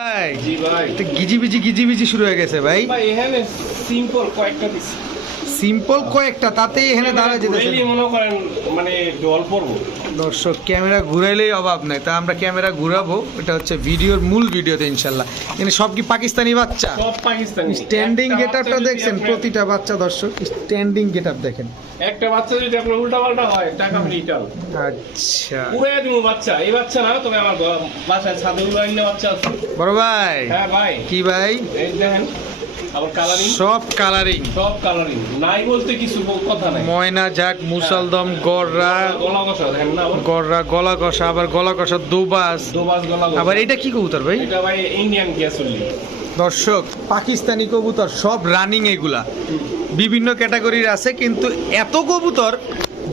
ভাই। জি ভাই। তো গিজিবিজি গিজিবিজি শুরু হয়ে গেছে ভাই। ভাই এখানে সিম্পল কয়েকটা দিছি। সিম্পল কয়েকটা তাতেই এখানে দাঁড়া যেতে মনে করেন মানে জল পড়ব। দর্শক ক্যামেরা ঘুরাইলেই অভাব নাই তা আমরা ক্যামেরা ঘুরাবো। এটা হচ্ছে ভিডিওর মূল ভিডিওতে ইনশাল্লাহ। এখানে সব কি পাকিস্তানি বাচ্চা? সব পাকিস্তানি। স্ট্যান্ডিং গেট আপটা দেখছেন প্রতিটা বাচ্চা দর্শক স্ট্যান্ডিং গেট আপ দেখেন। একটা বাচ্চা যদি আপনার উল্টা পাল্টা হয় টাকা রিটার্ন আচ্ছা। উড়ে দিব বাচ্চা। এই বাচ্চা না তবে আমার বাসায় ছাদে উড়াই নিয়ে বাচ্চা আছে। বড় ভাই। হ্যাঁ ভাই। কি ভাই? এই দেখেন। আবার কালারিং সব কালারিং সব কালারিং নাই বলতে কিছু কথা নাই। ময়না জাক মুসালদম গররা। গলা কষা দেখেন না গররা গলা কষা আবার গলা কষা দুবাস। দোবাস গলা আবার এটা কি কবুতর ভাই? এটা ভাই ইন্ডিয়ান গ্যাসোলিন দর্শক পাকিস্তানি কবুতর সব রানিং এগুলা। বিভিন্ন ক্যাটাগরির আছে কিন্তু এত কবুতর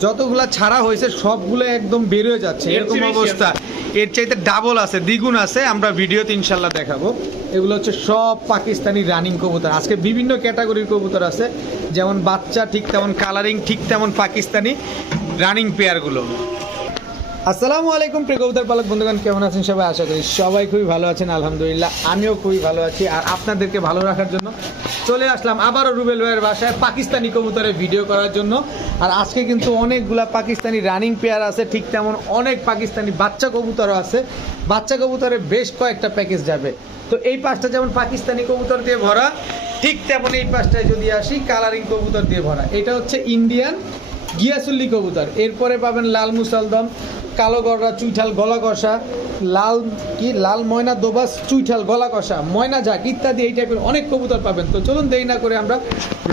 যতগুলা ছাড়া হয়েছে সবগুলো একদম বের হয়ে যাচ্ছে। এর এরকম অবস্থা। এর চাইতে ডাবল আছে দ্বিগুণ আছে। আমরা ভিডিওতে ইনশাল্লাহ দেখাবো। এগুলো হচ্ছে সব পাকিস্তানি রানিং কবুতর। আজকে বিভিন্ন ক্যাটাগরির কবুতর আছে। যেমন বাচ্চা ঠিক তেমন কালারিং ঠিক তেমন পাকিস্তানি রানিং পেয়ারগুলো আসসালামু আলাইকুম প্রিয় কবুতর পালক বন্ধুগণ, কেমন আছেন সবাই? আশা করি সবাই খুবই ভালো আছেন, আলহামদুলিল্লাহ। আমিও খুবই ভালো আছি, আর আপনাদেরকে ভালো রাখার জন্য চলে আসলাম আবারও রুবেল ভাইয়ের বাসায় পাকিস্তানি কবুতরের ভিডিও করার জন্য। আর আজকে কিন্তু অনেকগুলা পাকিস্তানি রানিং পেয়ার আছে, ঠিক তেমন অনেক পাকিস্তানি বাচ্চা কবুতরও আছে। বাচ্চা কবুতরের বেশ কয়েকটা প্যাকেজ যাবে। তো এই পাশটা যেমন পাকিস্তানি কবুতর দিয়ে ভরা, ঠিক তেমন এই পাশটায় যদি আসি, কালারিং কবুতর দিয়ে ভরা। এটা হচ্ছে ইন্ডিয়ান গিয়াসুল্লি কবুতর। এরপরে পাবেন লাল মুসালদম, কালো গররা, চুইঠাল গলা কষা লাল কি, লাল ময়না দোবাস, চুইঠাল গলা কষা ময়না ঝাক ইত্যাদি এই টাইপের অনেক কবুতর পাবেন। তো চলুন দেরি না করে আমরা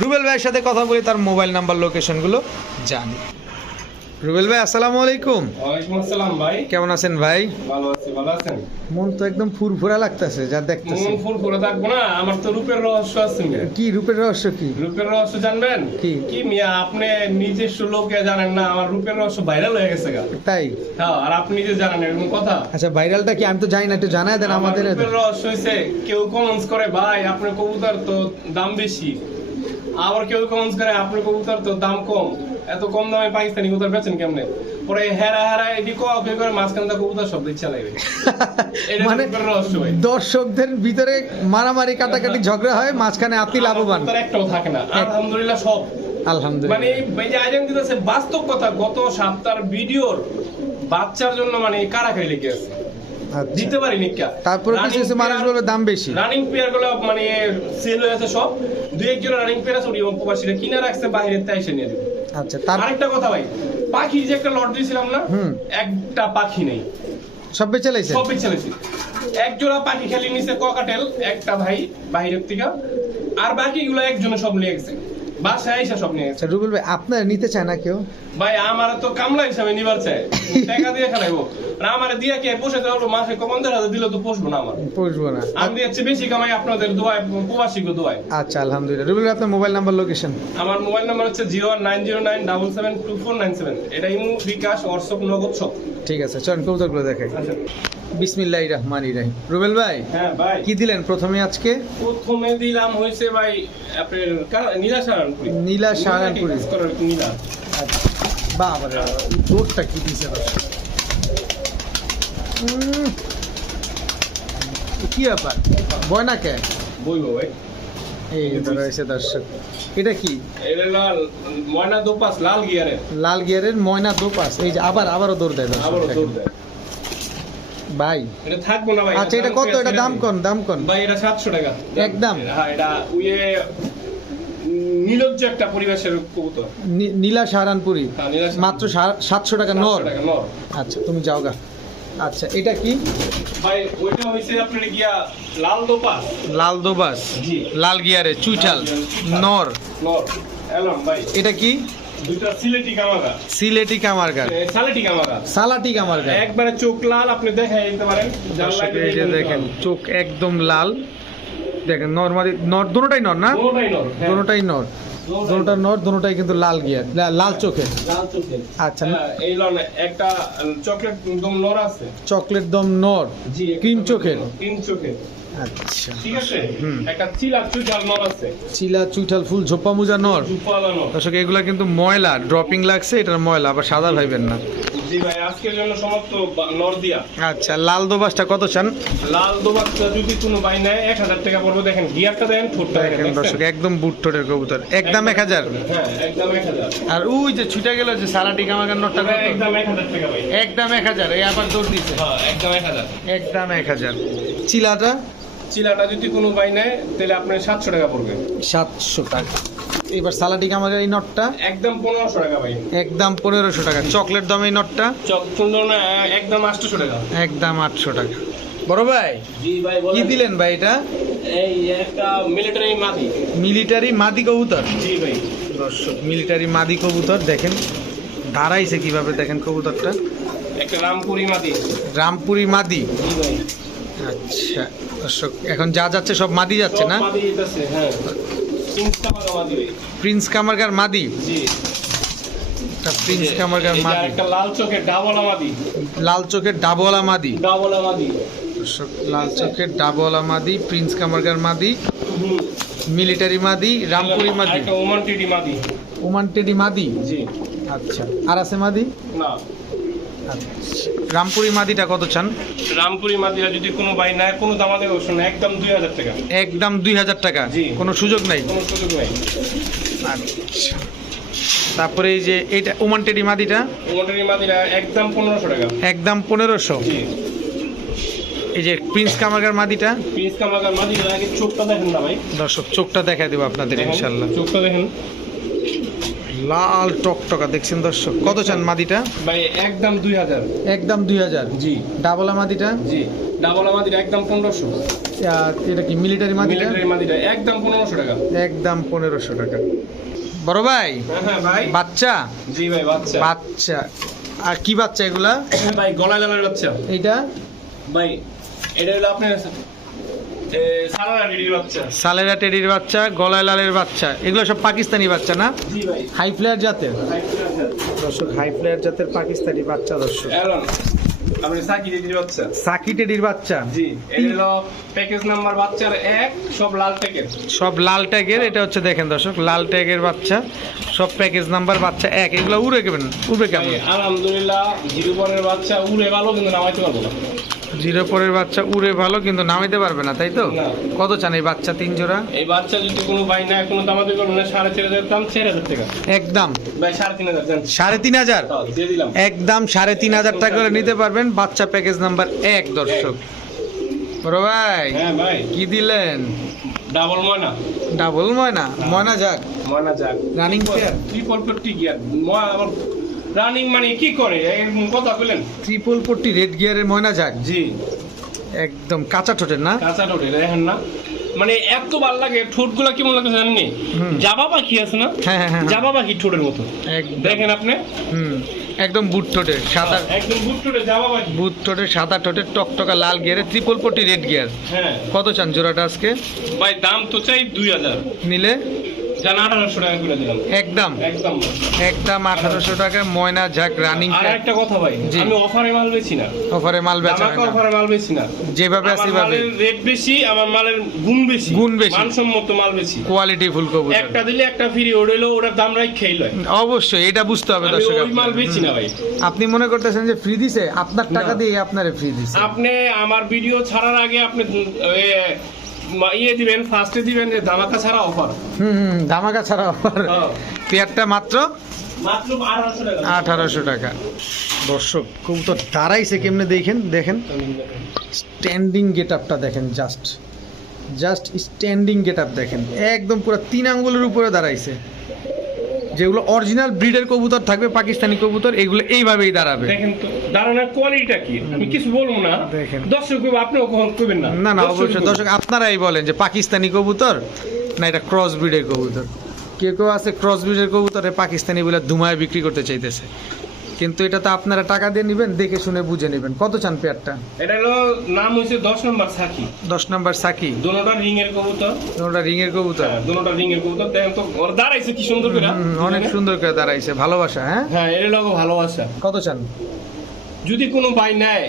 রুবেল ভাইয়ের সাথে কথা বলি, তার মোবাইল নাম্বার লোকেশনগুলো জানি। রুবেল ভাই আসসালামু আলাইকুম। ওয়ালাইকুম আসসালাম ভাই। কেমন আছেন ভাই? ভালো আছি ভালো আছেন? মন তো একদম ফুরফুরা লাগতেছে যা দেখতেছি। মন ফুল করে থাকব না আমার তো রূপের রহস্য আছে কি রূপের রহস্য কি? রূপের রহস্য জানবেন? কি? কি মিয়া আপনি নিজস্ব লোকে জানেন না আমার রূপের রহস্য ভাইরাল হয়ে গেছে গা। তাই? হ্যাঁ আর আপনি যে জানেন এরকম কথা। আচ্ছা ভাইরালটা কি? আমি তো জানি না একটু জানাই দেন আমাদের। রূপের রহস্য হয়েছে কেউ কমেন্টস করে ভাই আপনার কবুতর তো দাম বেশি। আবার কেউ কমেন্টস করে আপনার কবুতর তো দাম কম। এত কম দামে পাকিস্তানি কবুতর বেচেন কেমনে? পরে হেরা হেরা অফ করে মাঝখান থেকে কবুতর সব দিক চালাইবে মানে দর্শকদের ভিতরে মারামারি কাটাকাটি ঝগড়া হয় মাঝখানে আপনি লাভবান তার একটাও থাকে না। আলহামদুলিল্লাহ সব। মানে আলহামদুলিল্লাহ এই এই যে আয়োজন দিতেছে বাস্তব কথা গত সপ্তাহের ভিডিওর বাচ্চার জন্য মানে কারাকারি লেগে আছে। আচ্ছা। দিতে পারি নিকা। তারপরে কিছু কিছু মানুষ বলবে দাম বেশি। রানিং প্লেয়ারগুলো মানে সেল হয়ে আছে সব। দুই একজন রানিং প্লেয়ার আছে ওই প্রবাসীরা কিনে রাখছে বাইরে তাই এসে নিয়ে দিবে আচ্ছা তার আরেকটা কথা ভাই পাখি যে একটা লট দিয়েছিলাম না একটা পাখি নেই। সব বেচে লাইছে? সব বেচেছি এক জোড়া পাখি খালি নিছে ককাটেল একটা ভাই বাইরের থেকে। আর বাকিগুলো একজনে সব নিয়ে গেছে। বাসায় এসে সব নিয়ে গেছে। আচ্ছা রুবেল ভাই আপনার নিতে চায় না কেউ? ভাই আমার তো কামলা হিসাবে নিবার চাই টাকা দিয়ে খেলাইবো আর আমার দিয়ে কে পোষে দেওয়ার মাসে পঞ্চাশ হাজার দিলে তো পোষবো না আমার। পুষবো না। আমি দিয়েছি বেশি কামাই আপনাদের দোয়ায় প্রবাসী দোয়ায়। আচ্ছা আলহামদুলিল্লাহ। রুবেল ভাই আপনার মোবাইল নাম্বার লোকেশন আমার মোবাইল নাম্বার হচ্ছে zero nine zero nine double seven two four nine seven. এটা ইমু বিকাশ অর্শক নগদ সব। ঠিক আছে চল কবুতরগুলো দেখাই। আচ্ছা। বিসমিল্লাহ রহমান ইরাহিম রুবেল ভাই হ্যাঁ ভাই। কি দিলেন প্রথমে আজকে? প্রথমে দিলাম হয়েছে ভাই আপনার কা- নীলা সারানপুরি। নীলা সাহারানপুরি। নীলা বাবা রে বাবা, এই দৌড়টা কি দিছে কি ব্যাপার? বয়না কে? বইবো ভাই এই। রয়েছে দর্শক। এটা কি? লাল ময়না দোপাস লাল গিয়ারের। লাল গিয়ারের ময়না দোপাস এই যে আবার আবারও দৌড় দেয় আবারও দৌড় দেয়। ভাই। এটা থাকব না ভাই আচ্ছা এটা কত? এটা দাম কোন? দাম কোন? ভাই এটা সাতশো টাকা। একদম? হ্যাঁ এটা উয়ে নীলজ্জ একটা পরিবেশের কবুতর। নীলা সাহারানপুরি। হ্যাঁ। মাত্র সাতশো টাকা নর। 700 টাকা নর। আচ্ছা তুমি যাও গা। আচ্ছা এটা কি? ভাই ওইটা হইছে আপনার গিয়া লাল দোপাস লাল দোবাস জি। লাল গিয়ারে চুইঠাল। নর। নর। এলাম ভাই। এটা কি? দুইটা সিলেটি সিলেটি সালাটি একবারে চোখ লাল আপনি দেখাই দিতে পারেন। যার দর্শক লাগবে এই যে দেখেন চোখ একদম লাল। দেখেন নর্মালি নর দুটোটাই নর না? দুটোটাই নর হ্যাঁ। দুটোটা নর। দুটোটাই কিন্তু লাল গিয়ার লাল চোখের। লাল চোখে আচ্ছা। হ্যাঁ, এই লন একটা চকলেট দম নর আছে? চকলেট দম নর ক্রিম চোখের। ক্রিম চোখের। আচ্ছা। ঠিক আছে? একটা চিলা চুইঝাল নর আছে। চিলা চুইঠাল ফুল ঝোপা মুজা নর? দর্শক এগুলা কিন্তু ময়লা ড্রপিং লাগছে এটার ময়লা আবার সাদা ভাইবেন না। জি জি ভাই আজকের জন্য সমাপ্ত বা- নরদিয়া আচ্ছা লাল দোবাসটা কত চান? লাল যদি কোনো ভাই নেয় এক হাজার টাকা পড়বে। দেখেন গিয়ারটা দেখেন ঠোঁটটা দেখেন দেখেন দর্শক একদম বুট ঠোঁটের কবুতর। একদম এক হাজার? হ্যাঁ একদম এক হাজার। আর ওই যে ছুটে গেল যে সালাটি কামাগার নোটটা কত? একদম এক হাজার টাকা ভাই। একদম এই আবার দৌড় দিছে। হ্যাঁ একদম চিলাটা? চিলাটা যদি কোনো ভাই নেয় তাহলে আপনার সাতশো টাকা পড়বে। সাতশো টাকা। এবার সালাটি কামাগার এই নটটা? একদম পনেরোশো টাকা ভাই। একদম পনেরোশো টাকা। চকলেট দাম এই নটটা? একদম আটশোশো টাকা। একদম আটশো টাকা। বড় ভাই জি ভাই কি দিলেন ভাই এটা? এই একটা মিলিটারি মাদি। মিলিটারি মাদি কবুতর? জি ভাই। দর্শক মিলিটারি মাদি কবুতর দেখেন। দাঁড়াইছে কীভাবে দেখেন কবুতরটা। একটা রামপুরি মাদি। রামপুরি মাদি। জি ভাই। আচ্ছা দর্শক এখন যা যাচ্ছে সব মাদি যাচ্ছে না? হ্যাঁ। প্রিন্স কামারগার মাদি। প্রিন্স কামারগার মাদি? একটা লাল চোখের ডাবলা মাদি লাল চোখের ডাবলা মাদি ডাবলা মাদি দর্শক লাল চোখের ডাবলা মাদি প্রিন্স কামারগার মাদি। মিলিটারি মাদি রামপুরি মাদি। ওমান টিডি মাদি। ওমান টেডি মাদি? জি। আচ্ছা আর আছে মাদি? না। রামপুরি মাদিটা কত চান? রামপুরি মাদিরা যদি কোনো ভাই কোনো দামা একদম দুই হাজার টাকা। একদম দুই হাজার টাকা? জি। কোনো সুযোগ নাই? কোনো সুযোগ নেই। আচ্ছা। তারপরে এই যে এইটা ওমান টেডি মাদিটা? ওমানটারি মাদিরা একদম পনেরোশো টাকা। একদম পনেরোশো। এই যে প্রিন্স কামারগার মাদিটা? পিস কামাকার মাদিরা আগে চোখটা দেখেন না ভাই। দর্শক চোখটা দেখা দেবো আপনাদের ইনশাল্লাহ। চোখটা দেখেন। লাল টকটকা দেখছেন দর্শক? কত চান মাদিটা? ভাই একদম দুই হাজার। একদম দুই হাজার? জি। ডাবলা মাদিটা? জি। ডাবল মাদিটা একদম পনেরোশো। এটা কি মিলিটারি মাদিটা? মিলিটারি মাদিরা একদম পনেরোশো টাকা। একদম পনেরোশো টাকা। বড় ভাই? হ্যাঁ হ্যাঁ ভাই। বাচ্চা? জি ভাই বাচ্চা। বাচ্চা। আর কি বাচ্চা এগুলা? ভাই গলায় লালের বাচ্চা। এইটা? ভাই এটা হলো আপনার এ, সারারা রেডির বাচ্চা সালেরা টেডির বাচ্চা। গলায় লালের বাচ্চা। এগুলো সব পাকিস্তানি বাচ্চা না? হাই ফ্লেয়ার জাতের। দর্শক হাই ফ্লেয়ার জাতের পাকিস্তানি বাচ্চা দর্শক। সাকি বাচ্চা? টেডির বাচ্চা। জি হলো প্যাকেজ নাম্বার বাচ্চার এক সব লাল প্যাকেজ সব লাল ট্যাগের এটা হচ্ছে দেখেন দর্শক লাল ট্যাগের বাচ্চা সব প্যাকেজ নাম্বার বাচ্চা এক। এগুলো উড়ে কেমন উড়বে কেমন? আলহামদুলিল্লাহ জিরো বাচ্চা উড়ে ভালো কিন্তু নামাইতে পারব না। জিরো পরের বাচ্চা উড়ে ভালো কিন্তু নামাইতে পারবে না তাই তো? কত চান এই বাচ্চা তিন জোড়া? এই বাচ্চা যদি কোনো ভাই না কোনো দামাদি করবে না সাড়ে চার হাজার দাম চার হাজার টাকা। একদম। ভাই সাড়ে তিন হাজার সাড়ে তিন হাজার? দিয়ে দিলাম। একদম সাড়ে তিন হাজার টাকা করে নিতে পারবেন বাচ্চা প্যাকেজ নাম্বার এক দর্শক। বড় ভাই হ্যাঁ ভাই। কি দিলেন? ডাবল ময়না। ডাবল ময়না? ময়না যাক। ময়না যাক। Running player triple fifty gear আবার রানিং মানে কি করে? এরকম কথা বললেন ট্রিপল পট্টি রেড গিয়ারের ময়না যাক জি। একদম কাঁচা ঠোঁটের না? কাঁচা ঠোঁটে দেখেন না। মানে এত ভালো লাগে ঠোঁটগুলা কেমন লাগে জানেননি জাবা পাখি আছে না? হ্যাঁ হ্যাঁ হ্যাঁ জাবা পাখি ঠোঁটের মতো। দেখেন আপনি। হুম একদম বুট ঠোঁটের সাদা একদম বুট ঠোঁটে জাবা পাখি বুট ঠোঁটের সাদা ঠোঁটের টকটকা লাল গিয়ারে ট্রিপল পট্টি রেড গিয়ার হ্যাঁ। কত চান জোড়াটা আজকে? ভাই দাম তো চাই দুই হাজার। নিলে? জান আঠারোশো টাকা করে দিলাম। একদম। একদম। একদম আঠারোশো টাকা ময়না ঝাক রানিং আর একটা কথা ভাই আমি অফারে মাল বেছি না। অফারে মাল বেচা না। অফারে মাল বেছি না। যেভাবে আছে আমার রেট বেশি আমার মালের গুণ বেশি। গুণ বেশি। মানসম্মত মাল বেশি। কোয়ালিটি ফুল কবুতর। একটা দিলে একটা ফ্রি ওড়েলো ওটার দাম রাই লয়। অবশ্যই এটা বুঝতে হবে দর্শক মাল। বেচি না ভাই। আপনি মনে করতেছেন যে ফ্রি দিছে? আপনার টাকা দিয়ে আপনারে ফ্রি দিছে। আপনি আমার ভিডিও ছাড়ার আগে আপনি ইয়ে দিবেন ফার্স্টে দিবেন যে ধামাকা ছাড়া অফার হুম হুম ধামাকা ছাড়া হ্যাঁ। পেয়ারটা মাত্র? মাত্র আঠারোশো টাকা। দর্শক খুব তো দাঁড়াইছে কেমনে দেখেন? দেখেন। স্ট্যান্ডিং গেট আপটা দেখেন just just standing get up দেখেন। একদম পুরো তিন আঙ্গুলের উপরে দাঁড়াইছে। যেগুলো অরিজিনাল ব্রিডের কবুতর থাকবে পাকিস্তানি কবুতর এগুলো এইভাবেই দাঁড়াবে। দেখেন তো দাঁড়ানোর কোয়ালিটিটা কি? আমি কিছু বলব না। দেখেন। দর্শক আপনিও করবেন না। না না অবশ্যই। দর্শক আপনারাই বলেন যে পাকিস্তানি কবুতর না এটা ক্রস ব্রিডের কবুতর? কেউ কেউ আছে ক্রস ব্রিডের কবুতরে পাকিস্তানি বলে ধুমায় বিক্রি করতে চাইতেছে। কিন্তু এটা তো আপনারা টাকা দিয়ে নেবেন দেখে শুনে বুঝে নেবেন। কত চান পেয়ারটা? এটা হলো নাম হইছে দশ নম্বর সাকি। দশ নম্বর সাকি। দোনোটা রিং এর কবুতর। দুটোটা রিং এর কবুতর? হ্যাঁ, দোনোটা রিং এর কবুতর। দেখেন তো ওর দাঁড়াইছে কি সুন্দর করে। অনেক সুন্দর করে দাঁড়াইছে ভালোবাসা হ্যাঁ? হ্যাঁ এর লোক ভালোবাসা। কত চান? যদি কোনো ভাই নেয়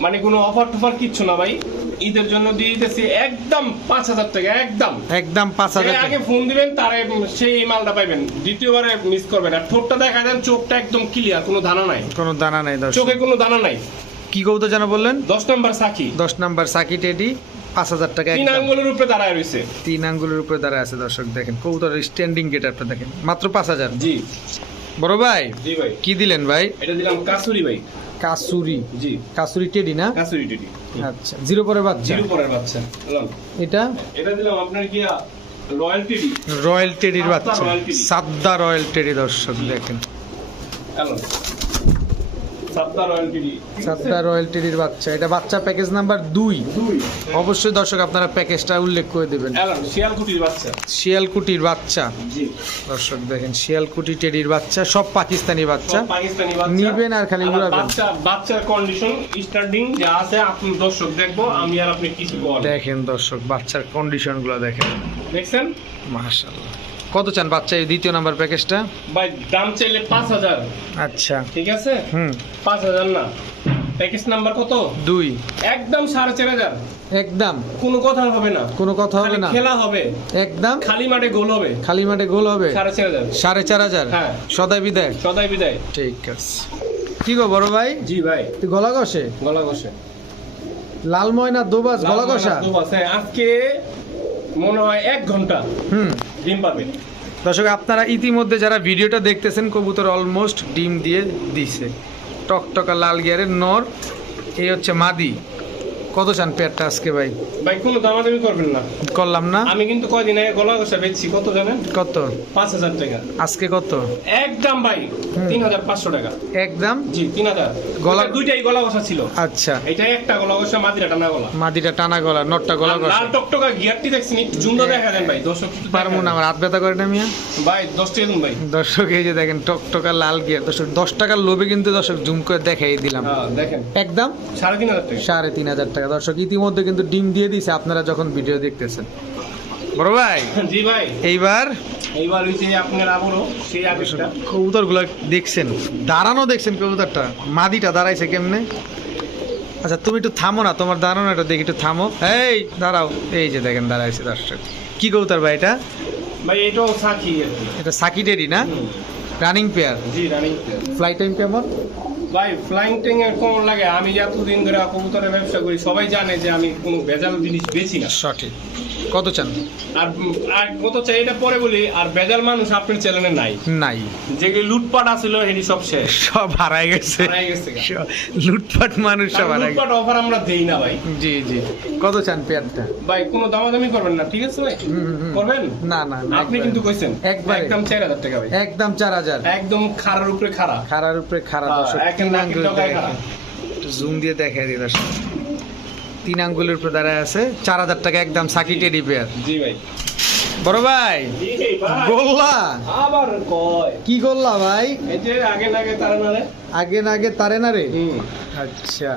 মানে কোনো অফার টফার কিচ্ছু না ভাই। ঈদের জন্য দিয়ে দিতেছি একদম পাঁচ হাজার টাকা একদম। একদম পাঁচ হাজার আগে ফোন দিবেন তারে সেই মালটা পাইবেন। দ্বিতীয়বারে মিস করবেন। আর ঠোঁটটা দেখা দেন চোখটা একদম ক্লিয়ার কোনো দানা নাই। কোনো দানা নাই চোখে কোনো দানা নাই। কি কবুতর যেন বললেন? দশ নাম্বার সাকি। দশ নাম্বার সাকি টেডি পাঁচ হাজার টাকা তিন। আঙ্গুলের উপরে দাঁড়ায় রয়েছে। তিন আঙ্গুলের উপরে দাঁড়ায় আছে দর্শক দেখেন। কবুতরের স্ট্যান্ডিং গেট আপনি দেখেন। মাত্র পাঁচ হাজার। জি। বড় ভাই জি ভাই। কি দিলেন ভাই? এটা দিলাম কাসুরি ভাই। কাসুরি। জি। কাসুরি টেডি না? কাসুরি টেডি। আচ্ছা জিরো পরের বাচ্চা? জিরো পরের বাচ্চা। এটা? এটা দিলাম আপনার কি রয়্যাল টেডি? রয়্যাল টেডির বাচ্চা। সাদ্দা রয়্যাল টেডি দর্শক দেখেন। হ্যালো। সাতটা রয়্যাল টিডি সাদ্দা রয়্যাল টেডির বাচ্চা। এটা বাচ্চা প্যাকেজ নাম্বার দুই। দুই। অবশ্যই দর্শক আপনারা প্যাকেজটা উল্লেখ করে দেবেন। শিয়ালকুটির বাচ্চা। শিয়ালকুটির বাচ্চা। দর্শক দেখেন শিয়ালকুটি টেডির বাচ্চা সব পাকিস্তানি বাচ্চা। নিবেন আর খালি আমার বাচ্চার কন্ডিশন স্টার্টিং যা আছে আপনি দর্শক দেখব আমি আর আপনি কিছু দেখেন দর্শক বাচ্চার কন্ডিশনগুলো দেখেন। দেখছেন? কত চান বাচ্চা এই দ্বিতীয় নাম্বার প্যাকেজটা? ভাই দাম চাইলে পাঁচ হাজার। আচ্ছা। ঠিক আছে? হুম। পাঁচ হাজার না। প্যাকেজ নাম্বার কত? দুই। একদম সাড়ে চার হাজার। একদম। কোনো কথা হবে না। কোনো কথা হবে না। খেলা হবে। একদম। খালি মাঠে গোল হবে। খালি মাঠে গোল হবে? সাড়ে চার হাজার। সাড়ে চার হাজার? হ্যাঁ। সদাই বিদায়। সদাই বিদায়। ঠিক আছে। কি গো বড় ভাই? জি ভাই। তুই গলা কষে গলা কষে লাল ময়না দুবাস গলা কষা হ্যাঁ, আজকে মনে হয় এক ঘণ্টা হুম। ডিম পাবে। দর্শক আপনারা ইতিমধ্যে যারা ভিডিওটা দেখতেছেন কবুতর অলমোস্ট ডিম দিয়ে দিছে। টকটকা লাল গিয়ারের নর এই হচ্ছে মাদি। কত চান পেয়ারটা আজকে ভাই? ভাই কোনো দামাদামি করবেন না। করলাম না। আমি কিন্তু কয়দিন আগে গলা কষা বেচছি কত জানেন? কত? পাঁচ হাজার টাকা। আজকে কত? একদম ভাই। তিন হাজার পাঁচশো টাকা। একদম জি তিন হাজার। গলা- দুইটাই গলা কষা ছিল। আচ্ছা। এটা একটা গলা কষা মাদিরা টানা গলা। মাদিটা টানা গলা নটটা গলা আর কষা লাল টকটকা গিয়ারটি দেখছেন একটু জুন্দা দেখা দেন ভাই দর্শক পারব না আমার হাত ব্যথা করে না মিয়া। ভাই দশ টাকা দিন ভাই। দর্শক এই যে দেখেন টকটকা লাল গিয়ার দর্শক দশ টাকার লোভে কিন্তু দর্শক জুম করে দেখাই দিলাম। হ্যাঁ দেখেন। একদম সাড়ে তিন হাজার টাকা। সাড়ে তিন হাজার টাকা। দর্শক ইতিমধ্যে কিন্তু ডিম দিয়ে দিছে আপনারা যখন ভিডিও দেখতেছেন। বড় ভাই জি ভাই। এইবার এইবার হয়েছে আপনার আবারও সেই আগেরটা কবুতরগুলো দেখছেন দাঁড়ানো দেখছেন কবুতরটা মাদিটা দাঁড়াইছে কেমনে? আচ্ছা তুমি একটু থামো না তোমার দাঁড়ানোটা দেখি একটু থামো। এই দাঁড়াও এই যে দেখেন দাঁড়াইছে দর্শক। কি কবুতর ভাই এটা? ভাই এটাও সাকি এটা সাকিটেরই না? রানিং পেয়ার জি রানিং পেয়ার ফ্লাইট টাইম কেমন? ভাই ফ্লাইং ট্যাং এর কেমন লাগে? আমি এতদিন ধরে কবুতরের ব্যবসা করি সবাই জানে যে আমি কোনো ভেজাল জিনিস বেচি না। সঠিক। কত চান? আর আর কত চাই এটা পরে বলি আর ভেজাল মানুষ আপনার চ্যানেলে নাই। নাই। যেগুলি লুটপাট আছিল সেটি সব শেষ। সব হারাই গেছে। হারাই গেছে লুটপাট মানুষ সব হারাই লুটপাট অফার আমরা দেই না ভাই। জি জি। কত চান পেয়ারটা? ভাই কোনো দামাদামি করবেন না ঠিক আছে ভাই। করবেন? না না আপনি কিন্তু কইছেন একবারে। একদম চার হাজার টাকা ভাই। একদম চার হাজার। একদম খারার উপরে খারা। খারার উপরে খারাপ হ্যাঁ, দর্শক। আঙ্গুল দেখেন। একটু জুম দিয়ে দেখাই দিই দর্শক তিন আঙ্গুলের উপর দাঁড়ায় আছে চার হাজার টাকা একদম সাকি টেডি পেয়ার জি ভাই। বড় ভাই গোল্লা। আবার কয়? কি করলা ভাই? আগে লাগে তারা আগে না আগে তারে না রে? হুম। আচ্ছা।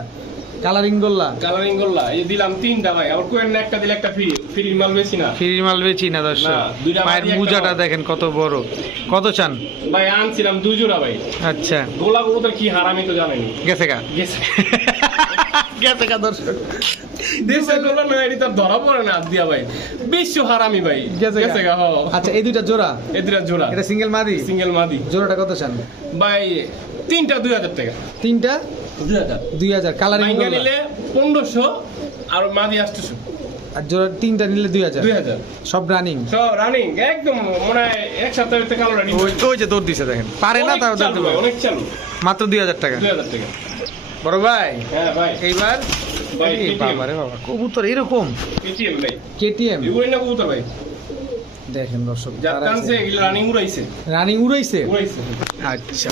কালারিং গোল্লা কালারিং করলা। এই দিলাম তিনটা ভাই। আবার কোয়েন না একটা দিলে একটা ফ্রি। ফ্রি মাল বেশি না। ফ্রি মাল বেচি না দর্শক। পায়ের মুজাটা দেখেন কত বড়। কত চান? ভাই আনছিলাম দুই জোড়া ভাই। আচ্ছা। গোলা কবুতর কি হারামি তো জানেনি গেছে গা? গেছে। গেছে গা দর্শক। দেশে গোলা না এটি তার ধরা পড়ে না দিয়া ভাই। বিশ্ব হারামি ভাই। গেছে গেছে গা আচ্ছা এই দুইটা জোড়া? এদিরা জোড়া। এটা সিঙ্গেল মাদি? সিঙ্গেল মাদি। জোড়াটা কত চান? ভাই তিনটা দুই হাজার টাকা। তিনটা? দুই হাজার। দুই হাজার। কালারিং নিলে পনেরোশো আর মাদি আসতেছো। আর জোড়া তিনটা নিলে দুই হাজার? দুই হাজার। সব রানিং সব রানিং একদম মনে হয় এক সপ্তাহের থেকে কালো রানিং ওই ওই যে দৌড় দিছে দেখেন। পারে না তাও চালু ভাই, অনেক চালু। মাত্র দুই হাজার টাকা। দুই হাজার টাকা। বড় ভাই হ্যাঁ ভাই। এইবার? ভাই, বাবা রে বাবা কবুতর এরকম? ভাই। কেটিএম? এগুলোই না কবুতর ভাই। দেখেন দর্শক রানিং উড়াইছে। রানিং উড়াইছে? উড়াইছে। আচ্ছা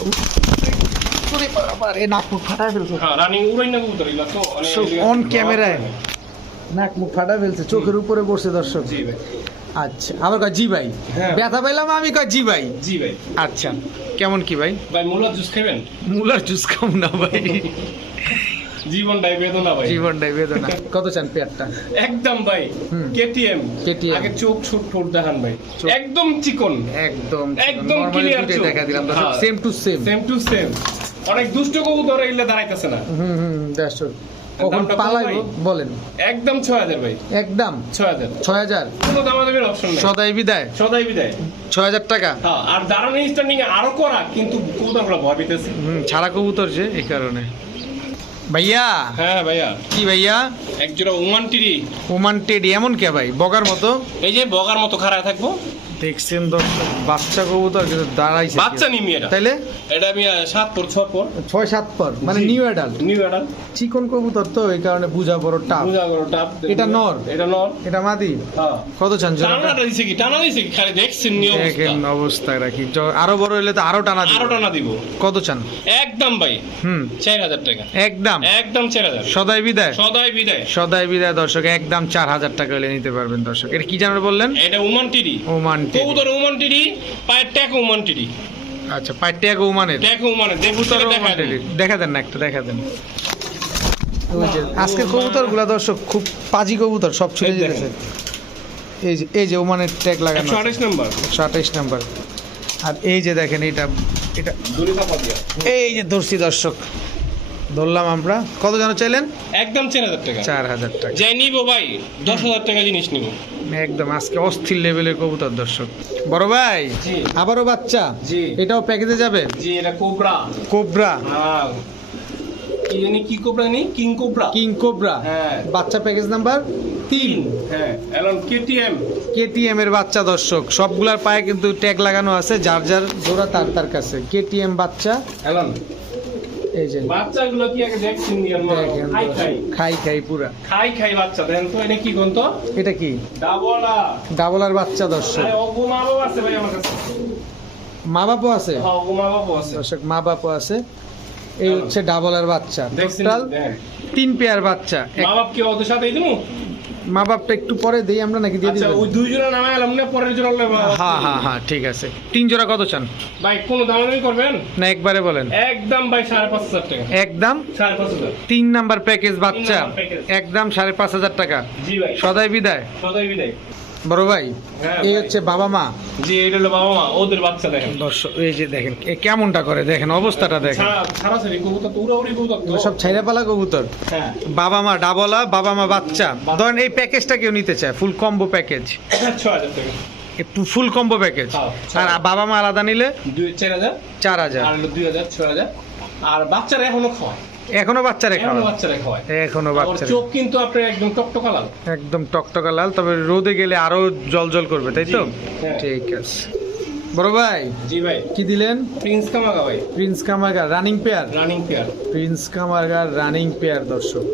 ওরে বাবা রে নাক মুখ ফাটায় ফেলছে। হ্যাঁ রানিং উড়াই না কবুতর এগুলো তো অনেক- সব এগুলো on ধরা camera পড়ে না। নাক মুখ ফাটায় ফেলছে চোখের উপরে বসে দর্শক। জি ভাই। আচ্ছা আবার কয় জি ভাই? হ্যাঁ। ব্যথা পাইলাম আমি কয় জি ভাই? জি ভাই। আচ্ছা কেমন কি ভাই? ভাই মূলত জুস খাবেন? মুলার জুস খাম না ভাই। জীবনটাই বেদনা ভাই। জীবনটাই বেদনা। কত চান পেয়ারটা? একদম ভাই হুম। কেটিএম। আগে চোখ ছোট ঠোঁট দেখান ভাই। একদম চিকন। একদম একদম চোখ। দেখা দিলাম। Same to same same to same অনেক দুষ্ট কবুতর এগুলো দাঁড়াইতেছে না। হুম হুম দর্শক। কখন পালাইবো? বলেন। একদম ছয় হাজার ভাই। একদম? ছয় হাজার। ছয় হাজার? কোনো দামাদামির অপশন নেই। সদাই বিদায়। সদাই বিদায়। ছয় হাজার টাকা? হ্যাঁ আর দাঁড়ানো স্ট্যান্ডিং আরও করা কিন্তু কবুতরগুলো ভয় পেতেছে। হুম ছাড়া কবুতর যে এই কারণে। ভাইয়া? হ্যাঁ ভাইয়া। কি ভাইয়া? এক জোড়া ওমান টিরি ওমান টেডি এমন কে ভাই? বগার মতো? এই যে বগার মতো খাড়া থাকব। দেখছেন দর্শক বাচ্চা কবুতর কিন্তু দাঁড়াইছে। বাচ্চা নিমি এটা। তাইলে? এটা আমি সাত পর ছয় পর। ছয় সাত পর মানে নিউ অ্যাডাল্ট নিউ অর্ডার চিকন কবুতর তো এই কারণে বুঝা বড় টাপ বুঝা করো টাপ এটা নর? এটা নর। এটা মাদি। হ্যাঁ। কত চান টানাটা দিছে কি? টানা দিছে কি? খালি দেখছেন নি দেখেন অবস্থা রাখি আরও বড় হইলে তো আরও টানা দিবে। আরও টানা দিব। কত চান? একদম ভাই। হুম। চার হাজার টাকা। একদম। একদম চার হাজার। সদাই বিদায়। সদাই বিদায়। সদাই বিদায় দর্শক একদম চার হাজার টাকা হলে নিতে পারবেন দর্শক। এটা কি জানার বললেন? এটা ওমান টেডি। কবুতর উমান টিরি পায়ের ট্যাক উমান টিরি আচ্ছা পাইটিয়া ওমানের ট্যাক উমানের দেবুতর কবুতর দেখা। দেখা দেন না একটা দেখা দেন। আজকের কবুতরগুলা দর্শক খুব পাজি কবুতর সব ছুটে যেতেছে। এই যে এই যে ওমানের ট্যাগ লাগানো আঠাশ নাম্বার। একশো নাম্বার। আর এই যে দেখেন এটা এটা এই যে ধরছি দর্শক ধরলাম আমরা। কত যেন চাইলেন? একদম চার হাজার টাকা। চার হাজার টাকা। যাই নিবো ভাই দশ হাজার টাকা জিনিস নিবো। একদম আজকে অস্থির লেভেলের কবুতর দর্শক। বড় ভাই আবারও বাচ্চা? এটাও প্যাকেজে যাবে? জি এটা কোবরা। কোবরা। হ্যাঁ। কি কোবরা জানি? King cobra. King cobra. হ্যাঁ। বাচ্চা প্যাকেজ নাম্বার তিন। হ্যাঁ কেটিএম। কেটিএম এর বাচ্চা দর্শক। সবগুলার পায়ে কিন্তু ট্যাগ লাগানো আছে। যার যার জোড়া তার তার কাছে। কেটিএম বাচ্চা। এলন এই যে বাচ্চাগুলো কি আগে দেখছেন নি আমার দেখেন খাই খাই। খাই খাই পুরা। খাই খাই বাচ্চা দেন তো এটা কি কোন তো এটা কি? ডাবলা ডাবলার বাচ্চা দর্শক। আরে অগুমা বাবা আছে ভাই আমার কাছে। মা বাপও আছে? হ্যাঁ আছে। দর্শক মা বাপও আছে। এই হচ্ছে ডাবলার বাচ্চা। টোটাল তিন পেয়ার বাচ্চা। মা বাপ কি ওদের সাথে দিমু? মা বাপটা একটু পরে দেই আমরা নাকি দিয়ে আচ্ছা ওই দুই জোড়া নামাই আলাম না পরের জন হ্যাঁ হ্যাঁ হ্যাঁ ঠিক আছে। তিন জোড়া কত চান? ভাই কোন দামাদামি করবেন? না একবারে বলেন। একদম ভাই সাড়ে পাঁচ হাজার টাকা। একদম? সাড়ে পাঁচ হাজার। তিন নাম্বার প্যাকেজ বাচ্চা। একদম সাড়ে পাঁচ হাজার টাকা। জি ভাই। সদাই বিদায়। সদাই বিদায়। বড় ভাই হ্যাঁ, এই হচ্ছে বাবা মা। জি এটা হলো বাবা মা ওদের বাচ্চা দেখেন। দর্শক এই যে দেখেন এ কেমনটা করে দেখেন অবস্থাটা দেখেন। ছাড়া ছাড়া কবুতর তো উড়াউড়ি কবুতর সব ছাইরা পালা কবুতর। হ্যাঁ। বাবা মা ডাবলা বাবা মা বাচ্চা। ধরেন এই প্যাকেজটা কেউ নিতে চায় ফুল কম্বো প্যাকেজ টাকা। একটু ফুল কম্বো প্যাকেজ আর বাবা মা আলাদা নিলে চার হাজার। চার হাজার। আর হলো দুই হাজার ছয় হাজার। আর বাচ্চারা এখনও খাওয়ায়। এখনও বাচ্চারে এখনও খাওয়া বাচ্চারা খাওয়ায়। এখনও ওর বাচ্চারে। চোখ কিন্তু আপনার একদম টকটকা লাল। একদম টকটকা লাল তবে রোদে গেলে আরও জল জল করবে তাই তো? হ্যাঁ। ঠিক আছে। বড় ভাই জি ভাই। কি দিলেন? প্রিন্স কামাগা ভাই। Prince কামারগার running pair? Running pair. Prince কামারগার running pair দর্শক।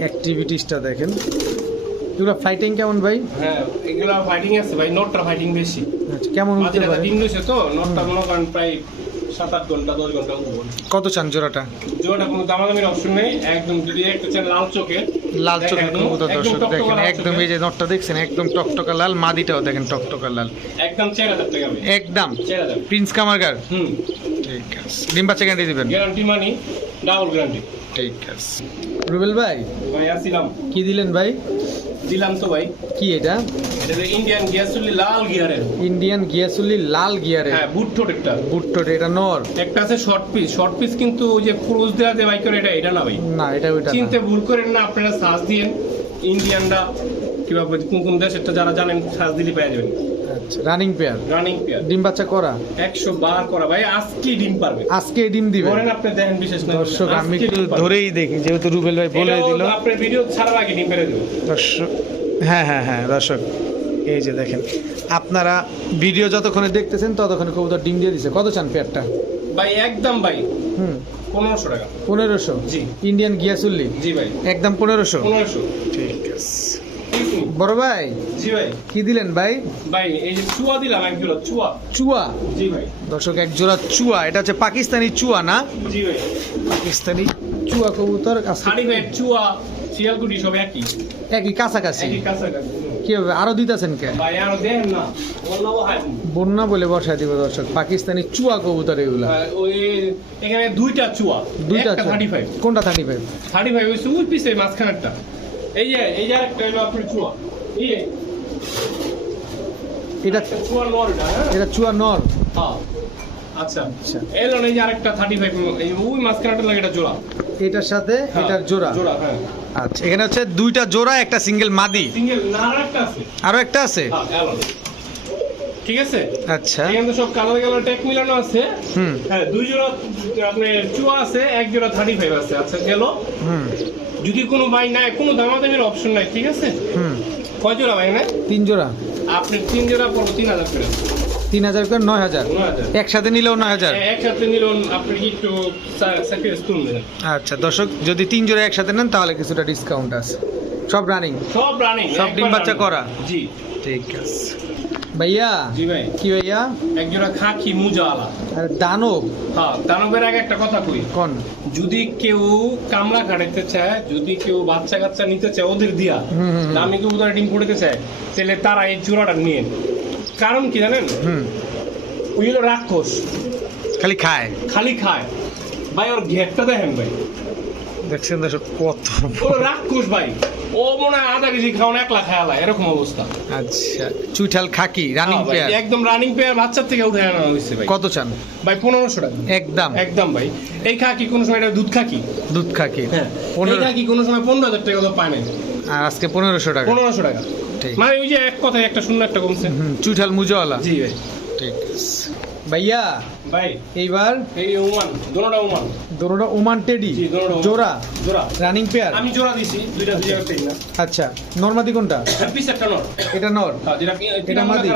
অ্যাক্টিভিটিসটা দেখেন। এগুলো ফাইটিং কেমন ভাই? হ্যাঁ এগুলা ফাইটিং আছে ভাই নটটা ফাইটিং বেশি। আচ্ছা কেমন মাঝে পারে? ডিম তো নটটা মনে করেন প্রায় সাত আট ঘণ্টা দশ ঘণ্টা উঠবো কত চান জোড়াটা? জোড়াটা কোনো দামাদামির অপশন নেই। একদম যদি একটা চান লাল চোখে লাল চোখের কবুতর দর্শক দেখেন একদম এই যে নটটা দেখছেন একদম টকটকা লাল মাদিটাও দেখেন টকটকা লাল। একদম চার হাজার টাকা একদম? প্রিন্স কামারগার হুম। ঠিক আছে। ডিম বাচ্চা গ্যারান্টি দিবেন? গ্যারান্টি মানি ডাবল গ্যারান্টি ঠিক আছে। রুবেল ভাই? ভাই আসছিলাম কি দিলেন ভাই? দিলাম তো ভাই। কি এটা? এটা ইন্ডিয়ান গিয়াসুলি লাল গিয়ারের ইন্ডিয়ান গিয়াসুলি লাল গিয়ারের হ্যাঁ বুট ঠোঁট একটা। বুট্টো এটা নর। একটা আছে শর্ট পিস শর্ট পিস কিন্তু ওই যে ক্রুজ দেওয়া যে বাইকের এটা এটা না ভাই। না এটা ওইটা চিনতে ভুল করেন না আপনারা সার্চ দিয়েন। ইন্ডিয়ানরা কীভাবে কোন কোন দেশেরটা যারা জানেন সার্চ দিলে পেয়ে যাবেন। রানিং পেয়ার রানিং পেয়ার ডিম বাচ্চা করা? একশো বার করা। ভাই আজকে ডিম পারবে। আজকে ডিম দিবে। ধরেন আপনি দেখেন বিশেষ না দর্শক আমি একটু ধরেই দেখি যেহেতু রুবেল ভাই বলে দিল। আপনার ভিডিও ছাড়ার আগে ডিম পেরে দেবো। দর্শক হ্যাঁ হ্যাঁ হ্যাঁ দর্শক এই যে দেখেন আপনারা ভিডিও যতক্ষণে দেখতেছেন ততক্ষণে কবুতর ডিম দিয়ে দিছে। কত চান পেয়ারটা ভাই একদম ভাই। হুম। পনেরোশো টাকা। পনেরোশো? জি। ইন্ডিয়ান গিয়াসুল্লি? জি ভাই। একদম পনেরোশো? পনেরোশো। ঠিক আছে। বড় ভাই জি ভাই। কি দিলেন ভাই? ভাই এই যে চুয়া দিলাম এক জোড়া চুয়া। চুয়া? জি ভাই। দর্শক এক জোড়া চুয়া এটা হচ্ছে পাকিস্তানি চুয়া না? জি ভাই। পাকিস্তানি চুয়া কবুতর শাড়ি ভাই চুয়া শিয়ালকুটি সব একই। একই কাছাকাছি? কি হবে আরও দিতেছেন কে? বন্যা বলে বসায় দিব দর্শক পাকিস্তানি চুয়া কবুতর এগুলা। এখানে দুইটা চুয়া দুইটা কোনটা থার্টি ফাইভ থার্টি ফাইভ ওই পিসে মাঝখানেরটা। এই যে এই যে একটা হলো আপনার চুয়া। এই এটা চুয়া নর এটা হ্যাঁ? এটা চুয়া নর। হ্যাঁ। আচ্ছা। আচ্ছা। এলো এই যে আরেকটা থার্টি ফাইভ এই ওই মাঝখানেরটা লাগে এটা জোড়া। এটার সাথে হ্যাঁ, এটার জোড়া। জোড়া হ্যাঁ। আচ্ছা এখানে হচ্ছে দুইটা জোড়া একটা সিঙ্গেল মাদি। সিঙ্গেল না আছে। আরও একটা আছে? হ্যাঁ ঠিক আছে? আচ্ছা। এখানে সব কালার কালার ট্যাগ মিলানো আছে। হুম। হ্যাঁ দুই জোড়া চুয়া আছে এক জোড়া থার্টি ফাইভ আছে। আচ্ছা গেল। হুম। যদি কোনো ভাই নাই কোনো দামাদামির অপশন নাই ঠিক আছে? হুম। কয় জোড়া ভাই না তিন জোড়া। আপনি তিন জোড়া পড়ব তিন হাজার করে। তিন হাজার করে নয় হাজার। একসাথে নিলেও নয় হাজার। একসাথে নিলেন আপনি একটু আচ্ছা দর্শক যদি তিন জোড়া একসাথে নেন তাহলে কিছুটা ডিসকাউন্ট আছে। সব রানিং সব রানিং সব ডিম বাচ্চা করা? জি। ঠিক আছে। ভাইয়া? জি ভাই। কি ভাইয়া? এক জোড়া খাকি মুজা আলা আর দানব। হ্যাঁ দানবের আগে একটা কথা কই। কোন? যদি কেউ কামরা কাটাইতে চায় যদি কেউ বাচ্চা কাচ্চা নিতে চায় ওদের দিয়া। আমি। দামি কেউ ওদের ডিম করতে চায় তাহলে তারা এই চূড়াটা নিয়ে কারণ কি জানেন? ওই হলো রাক্ষস। খালি খায়। খালি খায়। ভাই ওর ঘেরটা দেখেন ভাই। দেখছেন দর্শক কত রাক্ষস ভাই। ও মনে হয় আধা কেজি খাওয়ানো একলা খায়ালা এরকম অবস্থা। আচ্ছা চুইঠাল খাকি রানিং হ্যাঁ পেয়ার একদম রানিং পেয়ার বাচ্চার থেকে উঠে আনা হয়েছে ভাই। কত চান? ভাই পনেরোশো টাকা। একদম। একদম ভাই। এই খাকি কোনো সময় এটা দুধ খাকি? দুধ খাকি। হ্যাঁ। এই খাকি কোনো সময় পনেরো হাজার টাকা তো পায় না আর আজকে পনেরোশো টাকা। পনেরোশো টাকা। ঠিক। মানে ওই যে এক কথায় একটা শূন্য একটা কমছে। চুইঠাল মুজোওয়ালা। জি ভাই। ঠিক আছে। ভাইয়া ভাই এইবার এই ওমান দোনোটা ওমান। দোনোটা ওমান টেডি জোড়া। জোড়া। রানিং পেয়ার আমি জোড়া দিছি দুইটা দুই জায়গা পেই না। আচ্ছা নর্মাদি কোনটা? একটা নর। এটা নর। হ্যাঁ যেটা এটা মাদি?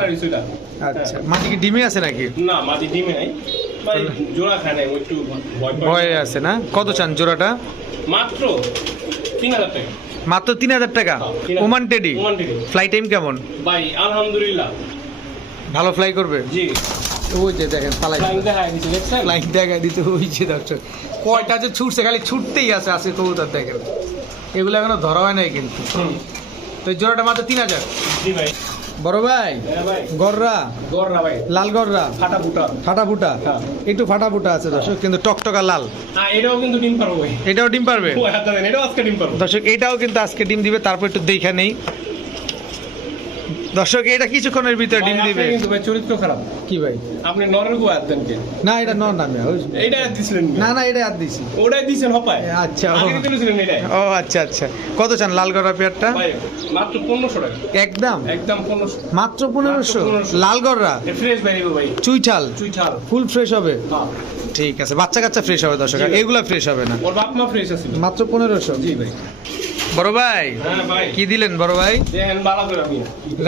আচ্ছা হ্যাঁ। মাটি কি ডিমে আছে নাকি? না মাদি ডিমে নাই। জোড়া খায় নাই একটু ভয়। আছে না? কত চান জোড়াটা? মাত্র তিন হাজার টাকা। মাত্র তিন হাজার টাকা? হ্যাঁ। Oman teddy? Oman teddy. Fly time কেমন? ভাই আলহামদুলিল্লাহ। ভালো ফ্লাই করবে? জি। ওই যে দেখেন পালাই ফ্লাইং দেখা দিচ্ছে দেখছেন? ফ্লাইং দেখায় দিতে ওই যে দর্শক কয়টা যে ছুটছে খালি ছুটতেই আছে আজকে কবুতর দেখেন। এগুলো এখনও ধরা হয় নাই কিন্তু। তো জোড়াটা মাত্র তিন হাজার। জি ভাই। বড় ভাই হ্যাঁ গররা? গররা ভাই। লাল গররা? ফাটা ফুটা ফাটা ফুটা হ্যাঁ। একটু ফাটা ফুটা আছে দর্শক কিন্তু টকটকা লাল। হ্যাঁ এটাও কিন্তু ডিম পারব ভাই। এটাও ডিম পারবে? এটাও আজকে ডিম পারব। দর্শক এটাও কিন্তু আজকে ডিম দিবে তারপর একটু দেখা নেই। দর্শক এটা কিছুক্ষণের ভিতরে ডিম দিবে। কিন্তু ভাই চরিত্র খারাপ। কি ভাই? আপনি নরের গো হাত দেন কে না এটা নর নামে দিছিলেন না না এটা আর দিছি। ওটাই দিছেন হপায়। আচ্ছা, আগে দিছিলেন এটাই ও আচ্ছা আচ্ছা। কত চান লাল গড়া পেয়ারটা? ভাই মাত্র পনেরোশো টাকা। একদম? একদম পনেরোশো। মাত্র পনেরোশো? মাত্র 1500 লাল গড়রা ফ্রেশ ভাই ভাই। চুইঠাল? চুইঠাল। ফুল ফ্রেশ হবে? হ্যাঁ ঠিক আছে বাচ্চা কাচ্চা ফ্রেশ হবে দর্শক। এগুলা ফ্রেশ হবে না। ওর বাপ মা ফ্রেশ আছিল মাত্র পনেরোশো? জি ভাই। বড় ভাই হ্যাঁ কি দিলেন বড় ভাই? দেখেন বালা করে আমি।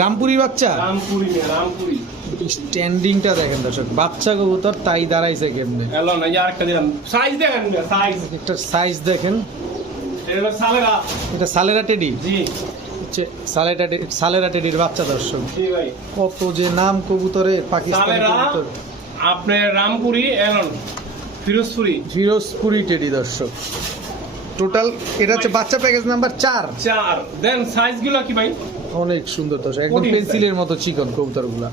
রামপুরি বাচ্চা? রামপুরি মেয়ে রামপুরি। স্ট্যান্ডিংটা দেখেন দর্শক বাচ্চা কবুতর তাই দাঁড়াইছে কেমনে? এলো না এই আরেকটা দিলাম। সাইজ দেখেন একটা সাইজ দেখেন। এটা সালেরা। টেডি? হচ্ছে সালেরা সালেরা টেডির বাচ্চা দর্শক। কত যে নাম কবুতরে পাকিস্তানি কবুতর। আপনার রামপুরি এলন ফিরোজপুরি। ফিরোজপুরি টেডি দর্শক। টোটাল এটা হচ্ছে বাচ্চা প্যাকেজ নাম্বার চার। চার। দেন সাইজগুলো কি ভাই? অনেক সুন্দর তো একদম পেন্সিলের মতো চিকন কবুতরগুলা।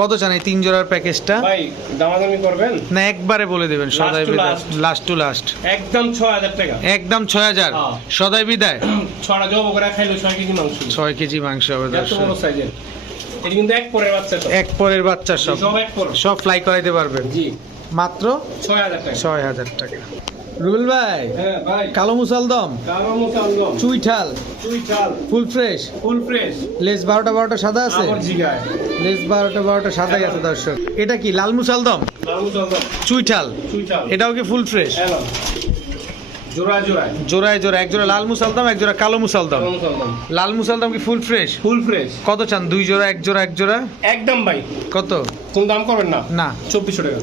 কত চান এই তিন জোড়ার প্যাকেজটা ভাই দামাদামি করবেন? না একবারে বলে দেবেন সদাই বিদায়। লাস্ট টু লাস্ট একদম ছয় হাজার টাকা। একদম ছয় হাজার। হ্যাঁ। সদাই বিদায়। ছটা জব করে খাইলো ছয় কেজি মাংস। ছয় কেজি মাংস হবে দর্শক। এত বড় সাইজের এটা কিন্তু এক পরের বাচ্চা তো। এক পরের বাচ্চা সব। সব এক পর। সব ফ্লাই করাইতে পারবেন। জি। মাত্র ছয় হাজার টাকা। ছয় হাজার টাকা। রুবেল ভাই হ্যাঁ ভাই। কালো মুসালদম চুইঠাল full fresh. Full fresh. Less বারোটা বারোটা সাদা আছে? লেস বারোটা বারোটা সাদাই আছে দর্শক। এটা কি লাল মুসালদম? চুইঠাল। এটাও কি ফুল ফ্রেশ? এলন জোড়ায় জোড়া এক জোড়া লাল মুসালদম এক জোড়া কালো মুসালদম। কালো মুসালদম। লাল মুসালদম কি ফুল ফ্রেশ? Full fresh. কত চান? দুই জোড়া এক জোড়া এক জোড়া? একদম ভাই। কত? কোন দাম করবেন না? না। চব্বিশশো টাকা।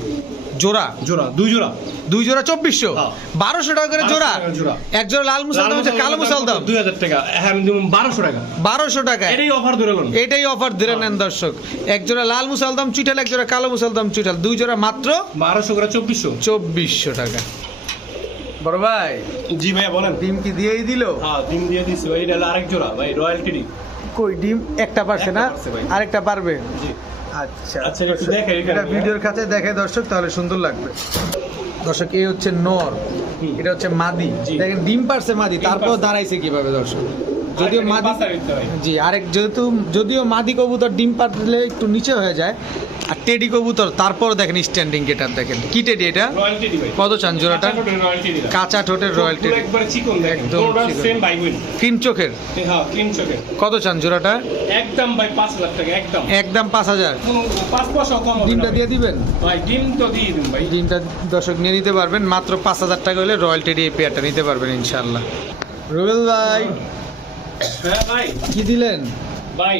জোড়া? জোড়া দুই জোড়া। দুই জোড়া চব্বিশশো? হ্যাঁ। বারোশো টাকা করে জোড়া? জোড়া। এক জোড়া লাল মুসালদম হচ্ছে কালো মুসালদম দুই হাজার টাকা। হ্যাঁ বারোশো টাকা। বারোশো টাকা। এটাই অফার ধরে লোন এটাই অফার ধরে নেন দর্শক। এক জোড়া লাল মুসালদম চুইঠাল এক জোড়া কালো মুসালদম চুইঠাল। দুই জোড়া মাত্র বারোশো করে চব্বিশশো। চব্বিশশো টাকা। বড় ভাই জি ভাইয়া বলেন। ডিম কি দিয়েই দিল? হ্যাঁ ডিম দিয়ে দিচ্ছি ভাই এটা আরেক জোড়া। ভাই রয়্যাল টিডি কই ডিম? একটা পারছে না? আরেকটা পারবে? জি। আচ্ছা। আচ্ছা, একটু এটা ভিডিওর কাছে দেখে দর্শক তাহলে সুন্দর লাগবে। দর্শক এই হচ্ছে নর এটা হচ্ছে মাদি। দেখেন ডিম পারছে মাদি তারপর দাঁড়াইছে কীভাবে দর্শক? যদিও মাদি। জি আরেক যেহেতু যদিও মাদি কবুতর ডিম পাতলে একটু নিচে হয়ে যায় আর টেডি কবুতর তারপর দেখেন স্ট্যান্ডিং গেটার দেখেন। কি টেডি এটা? কত চান জোড়াটা? কাঁচা ঠোঁটের রয়্যালটি একদম ক্রিম চোখের? হ্যাঁ ক্রিম চোখের। কত চান জোড়াটা? একদম ভাই পাঁচ হাজার টাকা একদম। একদম পাঁচ হাজার। ডিমটা দিয়ে দিবেন? ভাই ডিম তো দিয়ে দিন ভাই। ডিমটা দর্শক নিয়ে নিতে পারবেন। মাত্র পাঁচ হাজার টাকা হলে রয়্যাল টেডি এই পেয়ারটা নিতে পারবেন ইনশাল্লাহ রুবেল ভাই হ্যাঁ ভাই। কি দিলেন? ভাই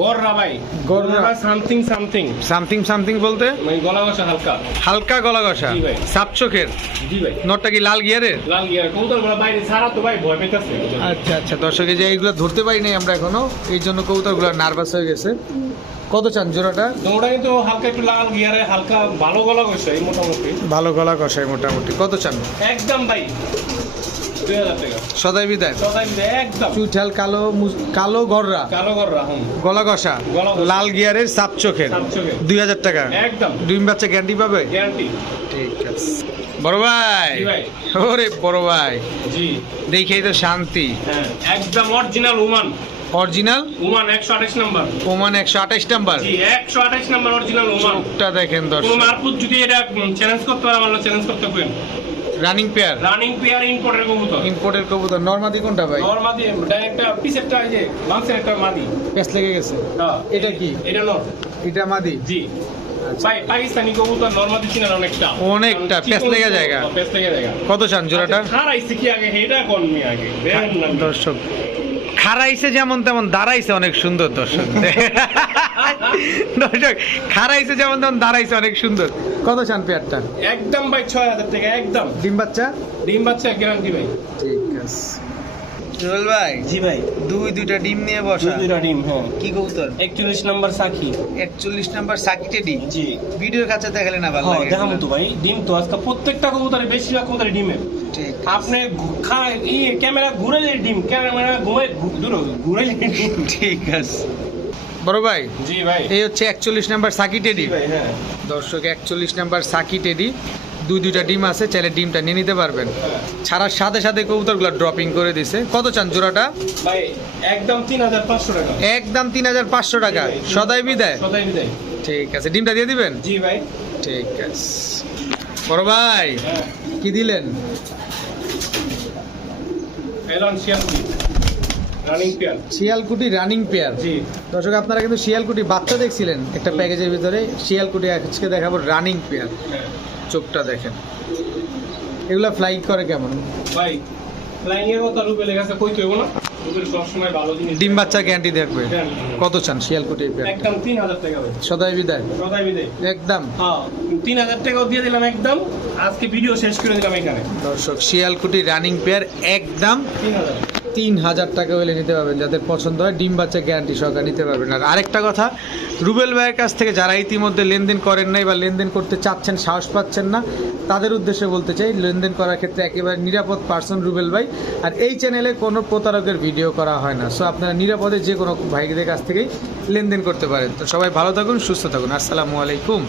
গররা ভাই। গররা। সামথিং সামথিং সামথিং সামথিং বলতে? মানে গলা বসা হালকা। হালকা গলা ঘষা জি ভাই। সাপ চোখের। জি ভাই। নটটা কি লাল গিয়ারের? লাল গিয়ার কবুতরগুলো বাইরে ছাড়া তো ভাই ভয় পেতেছে। আচ্ছা আচ্ছা। দর্শকে যে এইগুলো ধরতে পারি নাই আমরা এখনও। এই জন্য কবুতরগুলো নার্ভাস হয়ে গেছে। কত চান জোড়াটা? ওটা কিন্তু হালকা একটু লাল গিয়ারে হালকা ভালো গলা করছে এই মোটামুটি। ভালো গলা কষায় মোটামুটি। কত চান? একদম ভাই। সদাই বিদায়। চুইঠাল কালো কালো গররা। গলা ঘষা। লাল গিয়ারের সাপ চোখের। দুই হাজার টাকা। একদম। ডিম বাচ্চা গ্যারান্টি পাবে? গ্যারান্টি ঠিক আছে। বড় ভাই। ওরে বড় ভাই। দেখেই তো শান্তি। হ্যাঁ একদম অরিজিনাল উমান অরিজিনাল উমান একশো আঠাশ নাম্বার ওমান একশো আঠাশ নাম্বার জি একশো আঠাশ নাম্বার অরিজিনাল উমান চোখটা দেখেন দর্শক। যদি এটা চ্যালেঞ্জ করতে পারে আমার চ্যালেঞ্জ করতে পারেন। রানিং পেয়ার রানিং পেয়ার ইম্পোর্টের কবুতর। ইম্পোর্টের কবুতর। নর্মাদি কোনটা ভাই? নরমাদি একটা পিসেরটা এই যে মাংসের একটা মাদি। পেস লেগে গেছে। হ্যাঁ। এটা কি? এটা নর এটা মাদি? জি। আচ্ছা। ভাই পাকিস্তানি কবুতর নর্মাদি চিনার অনেকটা। অনেকটা, কারণ লেগে জায়গা। পেঁচ লেগে জায়গা। কত চান জোড়াটা আচ্ছা, কি আগে? করনি আগে? দর্শক। খারাইছে যেমন তেমন দাঁড়াইছে অনেক সুন্দর দর্শক। দর্শক খারাইছে যেমন তেমন দাঁড়াইছে অনেক সুন্দর। কত চান পেয়ারটা? একদম ভাই ছয় হাজার টাকা একদম। ডিম বাচ্চা? ডিম বাচ্চা গ্যারান্টি ভাই। ঠিক আছে। জুয়েল ভাই? জি ভাই। দুই দুইটা ডিম নিয়ে বসা। দুইটা ডিম হ্যাঁ। কি কবুতর? একচল্লিশ নাম্বার সাকি একচল্লিশ নাম্বার সাকিটে ডিম? জি। ভিডিওর কাছে দেখালে না ভালো হ্যাঁ লাগে দেখাম তো ভাই। ডিম তো আজকে প্রত্যেকটা কবুতরে বেশিরভাগ কবুতরে ডিমের। ঠিক। আপনি ঘু- খা- ই ক্যামেরা ঘুরে যে ডিম ক্যামেরা ঘুরে দূর ঘুরে ডিম। ঠিক আছে। বড় ভাই জি ভাই। এই হচ্ছে একচল্লিশ নাম্বার সাকি টেডি। ভাই হ্যাঁ। দর্শক একচল্লিশ নাম্বার সাকি টেডি। দুই দুইটা ডিম আছে চাইলে ডিমটা নিয়ে নিতে পারবেন। ছাড়ার সাথে সাথে কবুতরগুলো ড্রপিং করে দিছে। কত চান জোড়াটা? ভাই একদম তিন হাজার পাঁচশো টাকা। একদম তিন হাজার পাঁচশো টাকা। সদাই বিদায়। সদাই বিদায়। ঠিক আছে ডিমটা দিয়ে দিবেন? জি ভাই। ঠিক আছে। বড় ভাই হ্যাঁ। কি দিলেন? পেয়ার শিয়ালকুটি রানিং পেয়ার জি। দর্শক আপনারা কিন্তু শিয়ালকুটি বাচ্চা দেখছিলেন একটা প্যাকেজের ভিতরে। শিয়ালকুটি আজকে দেখাবো রানিং পেয়ার হ্যাঁ। চোখটা দেখেন। এগুলা ফ্লাই করে কেমন? ভাই ফ্লাইং এর কথা রূপে লেগেছে কই তো না। ডিম বাচ্চা গ্যারান্টি দেখবে। কত চান? শিয়ালকুটি একদম তিন হাজার টাকা সদাই বিদায়। সদাই বিদায়। একদম। হ্যাঁ তিন হাজার টাকাও দিয়ে দিলাম একদম। আজকে ভিডিও শেষ করে দিলাম এখানে। দর্শক শিয়ালকুটি রানিং পেয়ার একদম তিন হাজার। তিন হাজার টাকা হলে নিতে পারবেন। যাদের পছন্দ হয়, ডিম বাচ্চা গ্যারান্টি সহকারে নিতে পারবেন। আর আরেকটা কথা, রুবেল ভাইয়ের কাছ থেকে যারা ইতিমধ্যে লেনদেন করেন নাই বা লেনদেন করতে চাচ্ছেন, সাহস পাচ্ছেন না, তাদের উদ্দেশ্যে বলতে চাই, লেনদেন করার ক্ষেত্রে একেবারে নিরাপদ পার্সন রুবেল ভাই। আর এই চ্যানেলে কোনো প্রতারকের ভিডিও করা হয় না। সো আপনারা নিরাপদে যে কোনো ভাইদের কাছ থেকেই লেনদেন করতে পারেন। তো সবাই ভালো থাকুন, সুস্থ থাকুন। আসসালামু আলাইকুম।